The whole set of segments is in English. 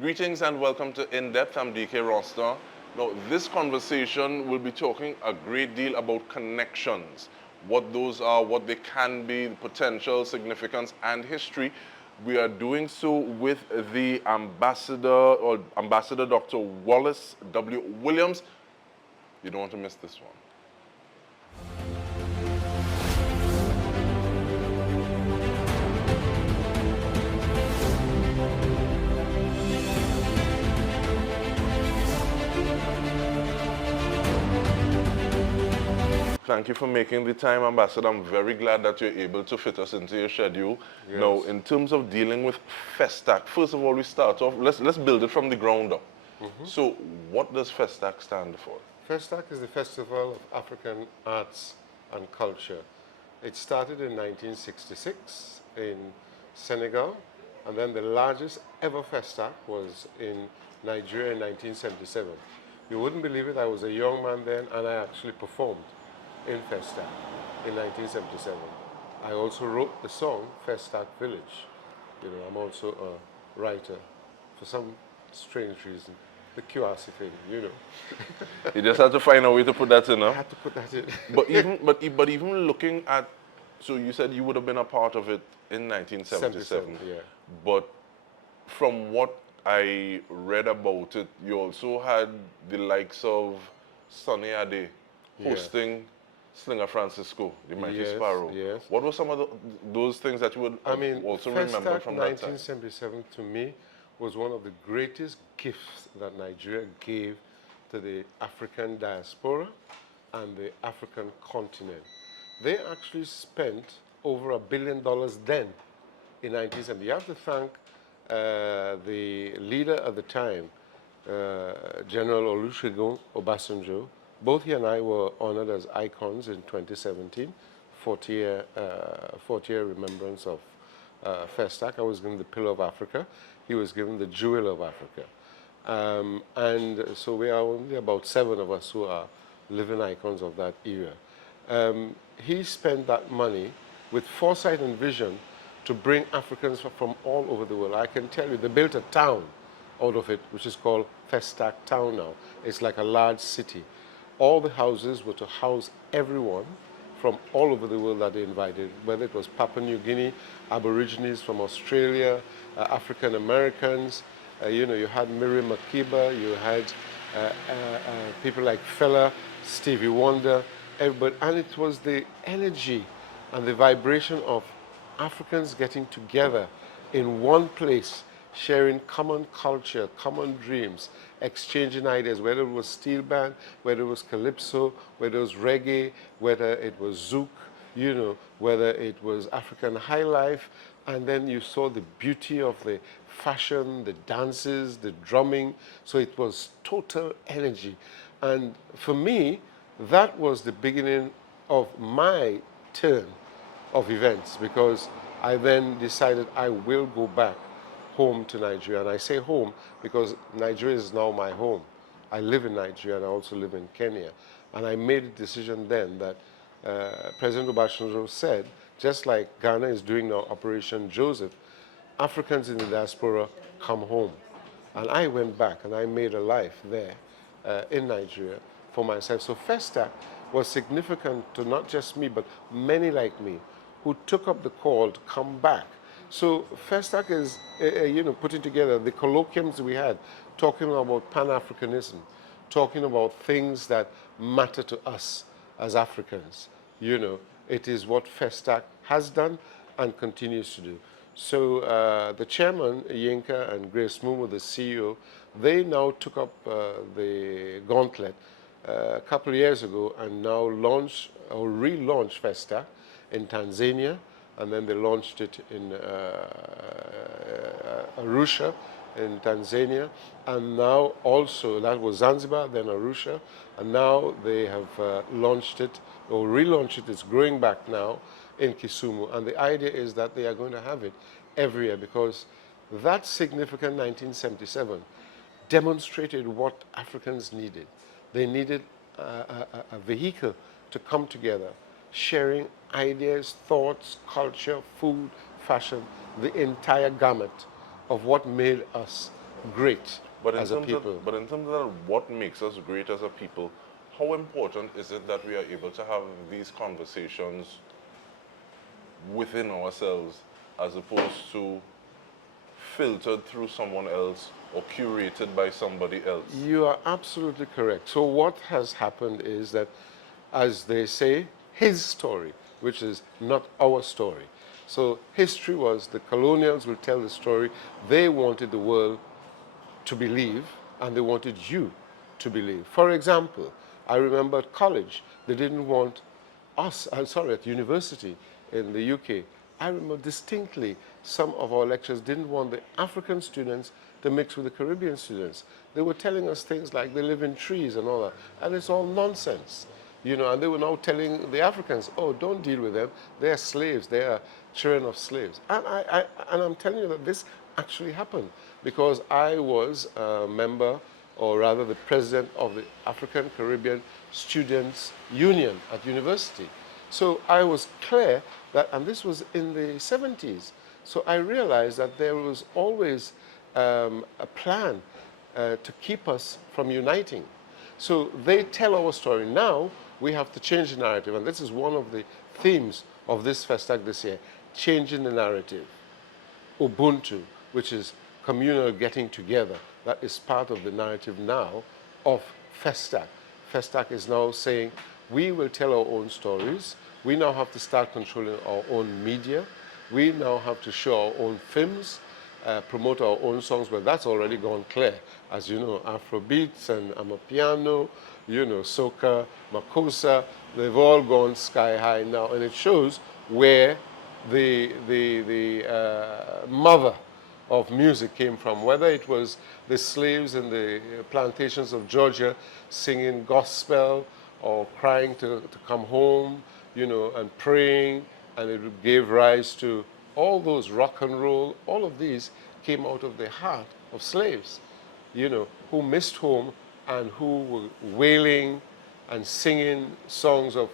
Greetings and welcome to In Depth. I'm Dike Rostant. Now, this conversation will be talking a great deal about connections, what those are, what they can be, the potential, significance, and history. We are doing so with the Ambassador Dr. Wallace W Williams. You don't want to miss this one. Thank you for making the time, Ambassador. I'm very glad that you're able to fit us into your schedule. Yes. Now, in terms of dealing with Festac, first of all, we start off, let's build it from the ground up. So, what does Festac stand for? Festac is the Festival of African Arts and Culture. It started in 1966 in Senegal, and then the largest ever Festac was in Nigeria in 1977. You wouldn't believe it, I was a young man then, and I actually performed in Festac in 1977. I also wrote the song Festac Village. You know, I'm also a writer for some strange reason. The QRC thing, you know. You just had to find a way to put that in, I huh? had to put that in. But even looking at, so you said you would have been a part of it in 1977. 77, yeah. But from what I read about it, you also had the likes of Sonny Ade Yeah. hosting Slinger Francisco, the Mighty Yes, Sparrow. yes. What were some of those things that you would I mean, also remember Festac from that time? 1977 to me was one of the greatest gifts that Nigeria gave to the African diaspora and the African continent. They actually spent over $1 billion then in 1970. You have to thank the leader at the time, General Olusegun Obasanjo. Both he and I were honored as icons in 2017, 40-year remembrance of Festac. I was given the Pillar of Africa. He was given the Jewel of Africa. And so we are only about 7 of us who are living icons of that era. He spent that money with foresight and vision to bring Africans from all over the world. I can tell you, they built a town out of it, which is called Festac Town now. It's like a large city. All the houses were to house everyone from all over the world that they invited, whether it was Papua New Guinea, Aborigines from Australia, African Americans. You know, you had Miriam Makeba, you had people like Fela, Stevie Wonder, everybody. And it was the energy and the vibration of Africans getting together in one place, sharing common culture, common dreams, exchanging ideas, whether it was steel band, whether it was calypso, whether it was reggae, whether it was zouk, you know, whether it was African high life. And then you saw the beauty of the fashion, the dances, the drumming. So it was total energy. And for me, that was the beginning of my turn of events, because I then decided I will go back home to Nigeria. And I say home because Nigeria is now my home. I live in Nigeria and I also live in Kenya. And I made a decision then that President Obasanjo said, just like Ghana is doing now Operation Joseph, Africans in the diaspora come home. And I went back and I made a life there in Nigeria for myself. So Festac was significant to not just me, but many like me who took up the call to come back. So Festac is, you know, putting together the colloquiums we had, talking about Pan-Africanism, talking about things that matter to us as Africans. You know, it is what Festac has done and continues to do. So the chairman, Yinka, and Grace Mumu, the CEO, they now took up the gauntlet a couple of years ago and now launched or relaunched Festac in Tanzania. And then they launched it in Arusha in Tanzania. And now also, that was Zanzibar, then Arusha. And now they have launched it, or relaunched it. It's growing back now in Kisumu. And the idea is that they are going to have it every year, because that significant 1977 demonstrated what Africans needed. They needed a vehicle to come together, sharing ideas, thoughts, culture, food, fashion, the entire gamut of what made us great as a people. But in terms of that, what makes us great as a people, how important is it that we are able to have these conversations within ourselves as opposed to filtered through someone else or curated by somebody else? You are absolutely correct. So what has happened is that, as they say, his story, which is not our story. So history was the colonials will tell the story they wanted the world to believe, and they wanted you to believe. For example, I remember at college, they didn't want us, at university in the UK, I remember distinctly some of our lecturers didn't want the African students to mix with the Caribbean students. They were telling us things like they live in trees and all that, and it's all nonsense. And they were now telling the Africans, oh, don't deal with them. They are slaves. They are children of slaves. And I'm telling you that this actually happened because I was a member, or rather the president of the African Caribbean Students Union at university. So I was clear that, and this was in the 70s, so I realized that there was always a plan to keep us from uniting. So they tell our story. Now we have to change the narrative, and this is one of the themes of this Festac this year, changing the narrative. Ubuntu, which is communal getting together, that is part of the narrative now of Festac. Festac is now saying, we will tell our own stories. We now have to start controlling our own media. We now have to show our own films, promote our own songs, but that's already gone clear. As you know, Afrobeats and Amapiano, soca, makossa, they've all gone sky high now, and it shows where the mother of music came from, whether it was the slaves in the plantations of Georgia singing gospel or crying to come home, and praying, and it gave rise to all those rock and roll. All of these came out of the heart of slaves, who missed home and who were wailing and singing songs of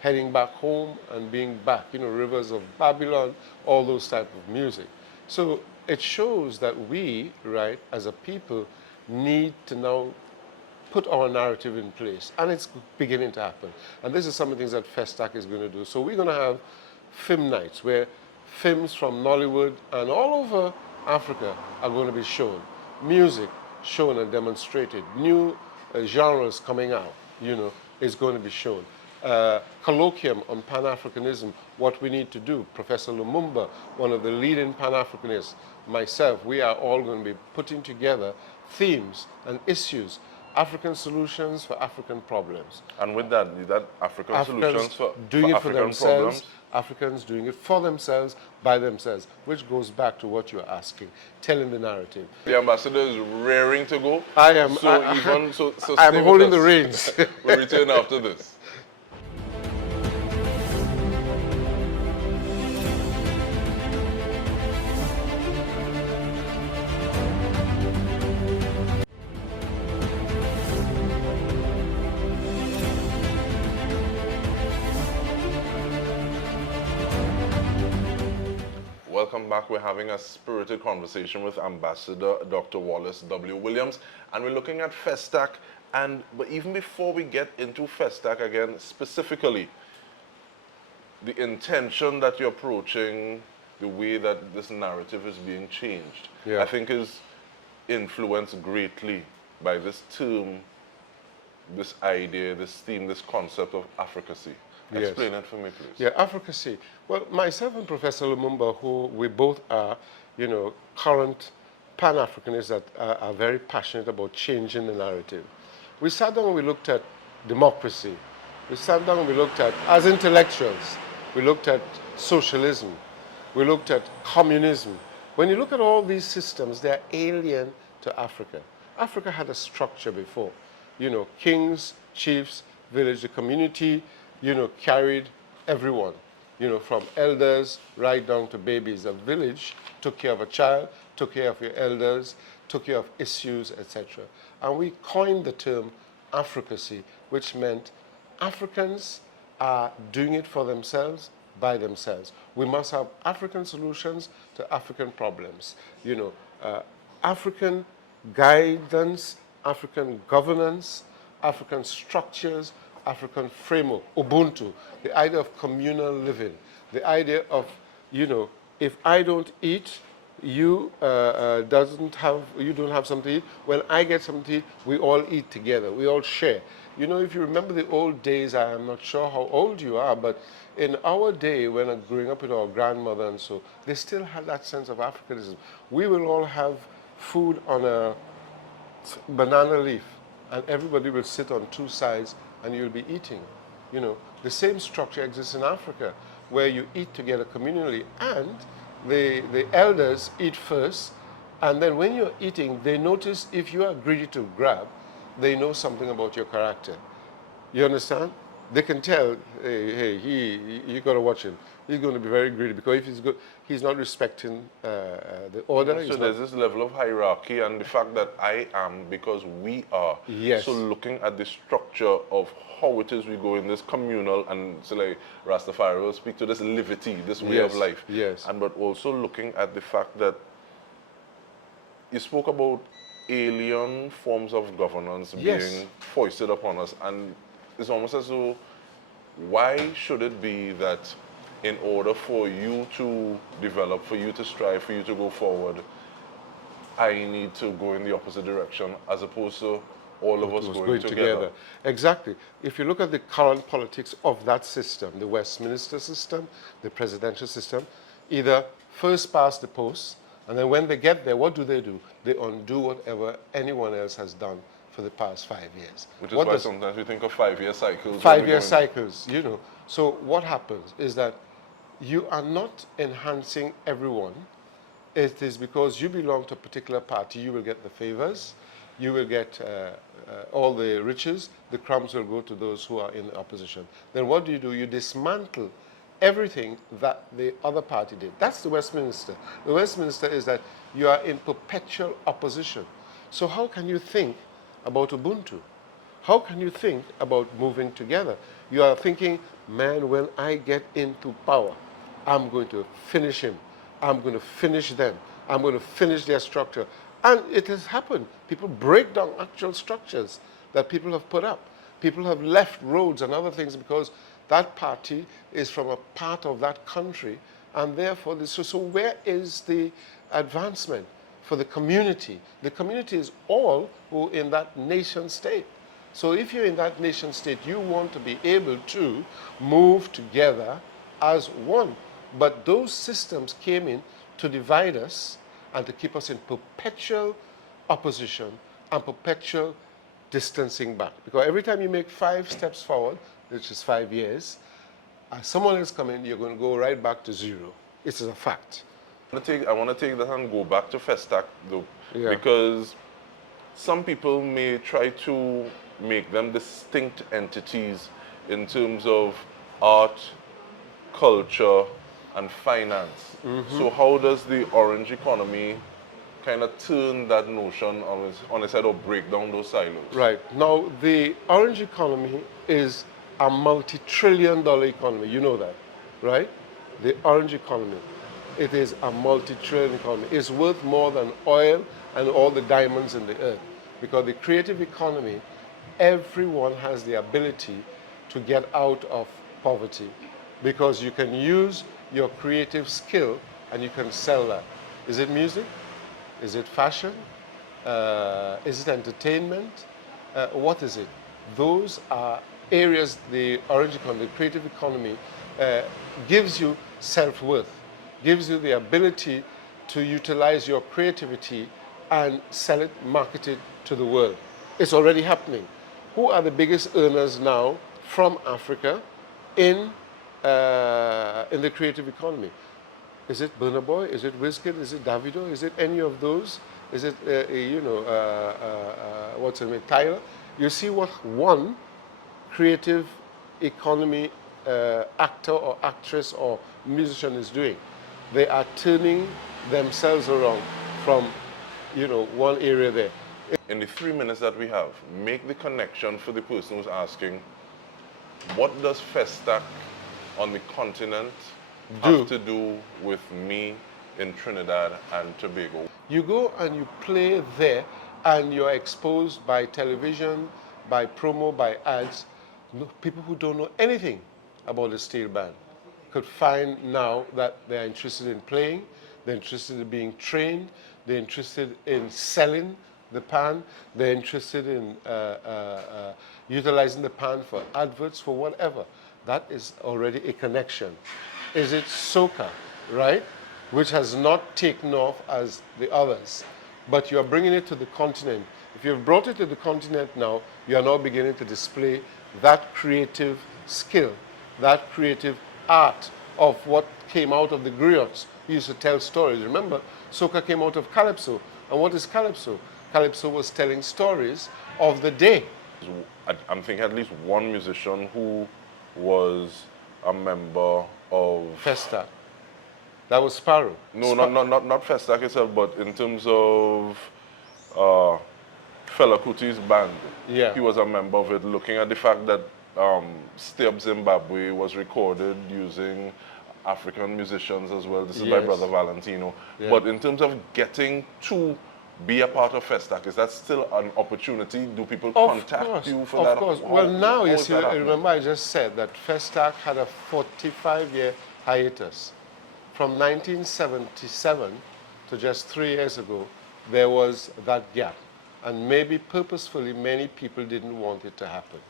heading back home and being back, Rivers of Babylon, all those type of music. So it shows that we, right, as a people, need to now put our narrative in place, and it's beginning to happen. And this is some of the things that Festac is going to do. So we're going to have film nights where films from Nollywood and all over Africa are going to be shown. Music shown and demonstrated. New genres coming out, is going to be shown. Colloquium on Pan-Africanism, what we need to do. Professor Lumumba, one of the leading Pan-Africanists, myself, we are all going to be putting together themes and issues, African solutions for African problems. And with that African solutions for doing it for African themselves, problems. Africans doing it for themselves, by themselves, which goes back to what you're asking, telling the narrative. The ambassador is raring to go. I am. So I'm holding the reins. We'll return after this. Welcome back. We're having a spirited conversation with Ambassador Dr. Wallace W Williams, and we're looking at Festac. But even before we get into Festac again, specifically, the intention that you're approaching, the way that this narrative is being changed, yeah, I think is influenced greatly by this term, this idea, this theme, this concept of Africacy. Yes. Explain it for me, please. Yeah, Africacy. Well, myself and Professor Lumumba, who we both are, current Pan-Africanists that are very passionate about changing the narrative. We sat down and we looked at democracy. We sat down and we looked at, as intellectuals, we looked at socialism. We looked at communism. When you look at all these systems, they're alien to Africa. Africa had a structure before. Kings, chiefs, village, the community, carried everyone, from elders right down to babies. A village took care of a child, took care of your elders, took care of issues, etc. And we coined the term Africacy, which meant Africans are doing it for themselves, by themselves. We must have African solutions to African problems. African guidance, African governance, African structures, African framework, Ubuntu, the idea of communal living, the idea of, you know, if I don't eat, you you don't have something to eat. When I get something to eat, we all eat together. We all share. You know, if you remember the old days, I am not sure how old you are, but in our day, when growing up with our grandmother and so, they still had that sense of Africanism. We will all have food on a banana leaf, and everybody will sit on two sides, and you'll be eating. You know, the same structure exists in Africa, where you eat together communally, and the elders eat first, and then when you're eating, they notice if you are greedy to grab, they know something about your character. You understand? They can tell, hey, you got to watch him. He's going to be very greedy because if he's not respecting the order. So there's this level of hierarchy and the fact that I am because we are. Yes. So looking at the structure of how it is we go in this communal, and so like Rastafari will speak to this livity, this way of life. Yes. And but also looking at the fact that you spoke about alien forms of governance being foisted upon us, and it's almost as though, why should it be that in order for you to develop, for you to strive, for you to go forward, I need to go in the opposite direction as opposed to all of us going together? Exactly. If you look at the current politics of that system, the Westminster system, the presidential system, either first past the post, and then when they get there, what do? They undo whatever anyone else has done for the past 5 years. Which is why sometimes we think of 5-year cycles. 5-year cycles, you know. So what happens is that you are not enhancing everyone. It is because you belong to a particular party, you will get the favors, you will get all the riches, the crumbs will go to those who are in the opposition. Then what do? You dismantle everything that the other party did. That's the Westminster. The Westminster is that you are in perpetual opposition. So how can you think about Ubuntu? How can you think about moving together? You are thinking, man, when I get into power, I'm going to finish him. I'm going to finish them. I'm going to finish their structure. And it has happened. People break down actual structures that people have put up. People have left roads and other things because that party is from a part of that country, and therefore, so where is the advancement for the community? The community is all who in that nation state. So if you're in that nation state, you want to be able to move together as one. But those systems came in to divide us and to keep us in perpetual opposition and perpetual distancing back. Because every time you make 5 steps forward, which is 5 years, someone else come in, you're going to go right back to zero. It's a fact. I want to take that and go back to Festac, though, Yeah. because some people may try to make them distinct entities in terms of art, culture, and finance. So how does the orange economy kind of turn that notion on its head or break down those silos? Right. Now, the orange economy is a multi-trillion-dollar economy. You know that, right? The orange economy. It is a multi-trillion economy. It's worth more than oil and all the diamonds in the earth. Because the creative economy, everyone has the ability to get out of poverty. Because you can use your creative skill and you can sell that. Is it music? Is it fashion? Is it entertainment? What is it? Those are areas the orange economy, the creative economy, gives you self-worth, gives you the ability to utilize your creativity and sell it, market it to the world. It's already happening. Who are the biggest earners now from Africa in the creative economy? Is it Burna Boy? Is it Wizkid? Is it Davido? Is it any of those? Is it, what's her name, Tyler? You see what one creative economy actor or actress or musician is doing. They are turning themselves around from, one area there. In the 3 minutes that we have, make the connection for the person who's asking, what does Festac on the continent have to do with me in Trinidad and Tobago? You go and you play there, and you're exposed by television, by promo, by ads, people who don't know anything about the steel band could find now that they're interested in playing, they're interested in being trained, they're interested in selling the pan, they're interested in utilizing the pan for adverts, for whatever. That is already a connection. Is it soca, right? Which has not taken off as the others, but you are bringing it to the continent. If you've brought it to the continent now, you are now beginning to display that creative skill, that creative art of what came out of the griots. We used to tell stories. Remember, soca came out of calypso. And what is calypso? Calypso was telling stories of the day. I'm thinking at least one musician who was a member of Festac. That was Sparrow. No, not Festac itself, but in terms of Fela Kuti's band. Yeah. He was a member of it, looking at the fact that Stay Up Zimbabwe was recorded using African musicians as well. This is my brother Valentino. Yeah. But in terms of getting to be a part of Festac, is that still an opportunity? Do people contact you for that? Of course. Well, now, you see, remember I just said that Festac had a 45-year hiatus. From 1977 to just 3 years ago, there was that gap. And maybe purposefully, many people didn't want it to happen.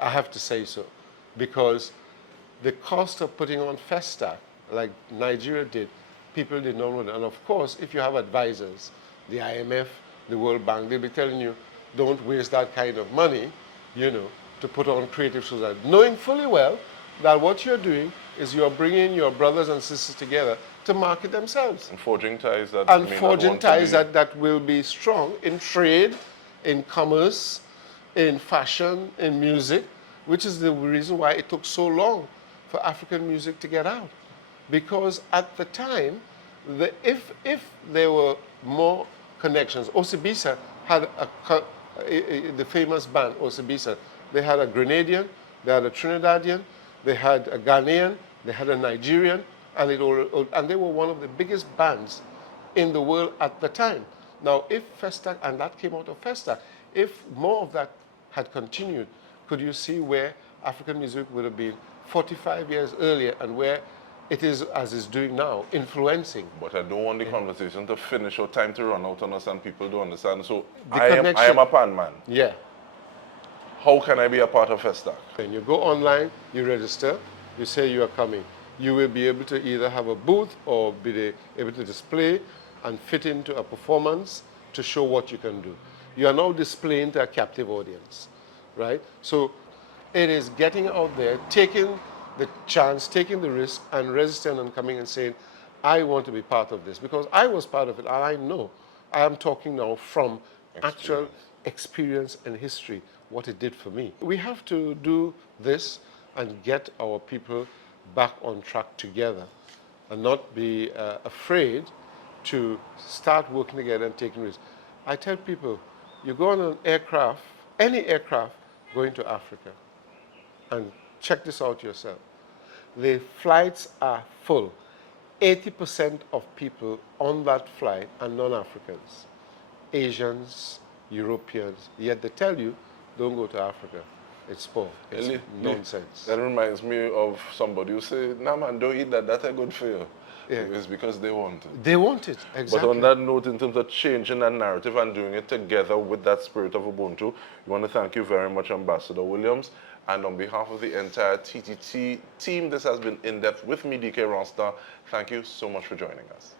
I have to say so. Because the cost of putting on Festac, like Nigeria did, people did not want it. And of course, if you have advisors, the IMF, the World Bank, they'll be telling you, don't waste that kind of money, you know, to put on creative shows. Knowing fully well that what you're doing is you're bringing your brothers and sisters together to market themselves. And forging ties that that will be strong in trade, in commerce, in fashion, in music, which is the reason why it took so long for African music to get out. Because at the time, if there were more connections, Osibisa had the famous band Osibisa. They had a Grenadian, they had a Trinidadian, they had a Ghanaian, they had a Nigerian, and they were one of the biggest bands in the world at the time. Now, if Festac, and that came out of Festac, if more of that had continued, could you see where African music would have been 45 years earlier and where it is, as it's doing now, influencing? But I don't want the conversation to finish or time to run out on us and people don't understand. So The I am a pan man. Yeah. How can I be a part of Festac? When you go online, you register, you say you are coming. You will be able to either have a booth or be able to display and fit into a performance to show what you can do. You are now displaying to a captive audience, right? So it is getting out there, taking the chance, taking the risk, and resisting and coming and saying, I want to be part of this. Because I was part of it, and I know I am talking now from actual experience and history, what it did for me. We have to do this and get our people back on track together and not be afraid to start working together and taking risks. I tell people, you go on an aircraft, any aircraft going to Africa, and check this out yourself. The flights are full. 80% of people on that flight are non-Africans, Asians, Europeans, yet they tell you, don't go to Africa. It's poor. It's nonsense. That reminds me of somebody who said, nah man, don't eat that, that's good for you. Yeah. It's because they want it. They want it, exactly. But on that note, in terms of changing that narrative and doing it together with that spirit of Ubuntu, we want to thank you very much, Ambassador Williams. And on behalf of the entire TTT team, this has been In Depth with me, Dike Rostant. Thank you so much for joining us.